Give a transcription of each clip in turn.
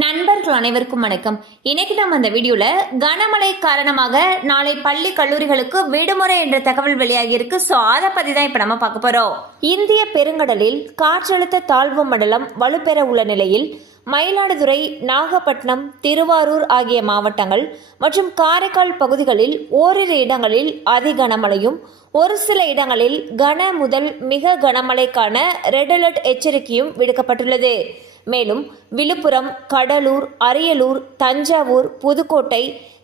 நண்பர்கள் அனைவருக்கும் வணக்கம். இன்னைக்கு நம்ம அந்த வீடியோல கனமழை காரணமாக நாளை பள்ளி கல்லூரிகளுக்கு விடுமுறை என்ற தகவல் வெளியாகி இருக்கு. ஸோ அதை பத்தி தான் இப்ப நம்ம பார்க்க போறோம். இந்திய பெருங்கடலில் காற்றழுத்த தாழ்வு மண்டலம் வலுப்பெற உள்ள நிலையில் மயிலாடுதுறை, நாகப்பட்டினம், திருவாரூர் ஆகிய மாவட்டங்கள் மற்றும் காரைக்கால் பகுதிகளில் ஓரிரு இடங்களில் அதி கனமழையும் ஒரு சில இடங்களில் கன முதல் மிக கனமழைக்கான ரெட் அலர்ட் எச்சரிக்கையும் விடுக்கப்பட்டுள்ளது. மேலும் விழுப்புரம், கடலூர், அரியலூர், தஞ்சாவூர், புதுக்கோட்டை,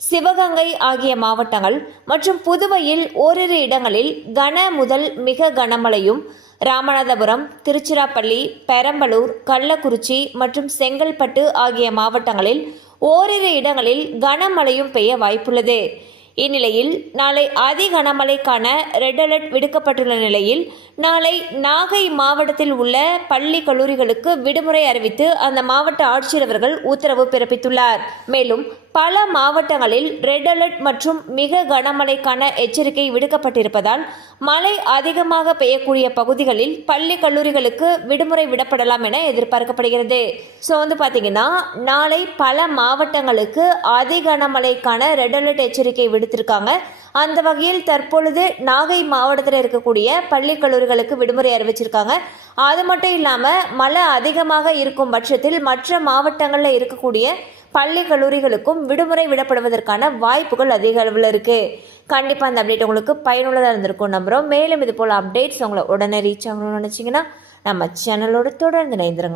சிவகங்கை ஆகிய மாவட்டங்கள் மற்றும் புதுவையில் ஓரிரு இடங்களில் கன முதல் மிக கனமழையும், ராமநாதபுரம், திருச்சிராப்பள்ளி, பெரம்பலூர், கள்ளக்குறிச்சி மற்றும் செங்கல்பட்டு ஆகிய மாவட்டங்களில் ஓரிரு இடங்களில் கனமழையும் பெய்ய வாய்ப்புள்ளது. இந்நிலையில் நாளை அதி கனமழைக்கான ரெட் அலர்ட் விடுக்கப்பட்டுள்ள நிலையில் நாளை நாகை மாவட்டத்தில் உள்ள பள்ளி கல்லூரிகளுக்கு விடுமுறை அறிவித்து அந்த மாவட்ட ஆட்சியர் அவர்கள் உத்தரவு பிறப்பித்துள்ளார். மேலும் பல மாவட்டங்களில் ரெட் அலர்ட் மற்றும் மிக கனமழைக்கான எச்சரிக்கை விடுக்கப்பட்டிருப்பதால் மழை அதிகமாக பெய்யக்கூடிய பகுதிகளில் பள்ளி கல்லூரிகளுக்கு விடுமுறை விடப்படலாம் என எதிர்பார்க்கப்படுகிறது. ஸோ பார்த்தீங்கன்னா நாளை பல மாவட்டங்களுக்கு அதி கனமழைக்கான ரெட் அலர்ட் எச்சரிக்கை விடுத்திருக்காங்க. அந்த வகையில் தற்பொழுது நாகை மாவட்டத்தில் இருக்கக்கூடிய பள்ளி கல்லூரிகளுக்கு விடுமுறை அறிவிச்சிருக்காங்க. அது மட்டும் இல்லாமல் மழை அதிகமாக இருக்கும் பட்சத்தில் மற்ற மாவட்டங்களில் இருக்கக்கூடிய பள்ளி கல்லூரிகளுக்கும் விடுமுறை விடப்படுவதற்கான வாய்ப்புகள் அதிக அளவில் இருக்குது. கண்டிப்பாக அந்த அப்டேட் உங்களுக்கு பயனுள்ளதாக இருந்திருக்கும் நம்புகிறோம். மேலும் இது போல் அப்டேட்ஸ் உங்களை உடனே ரீச் ஆகணும்னு நினச்சிங்கன்னா நம்ம சேனலோடு தொடர்ந்து இணைந்திருங்க.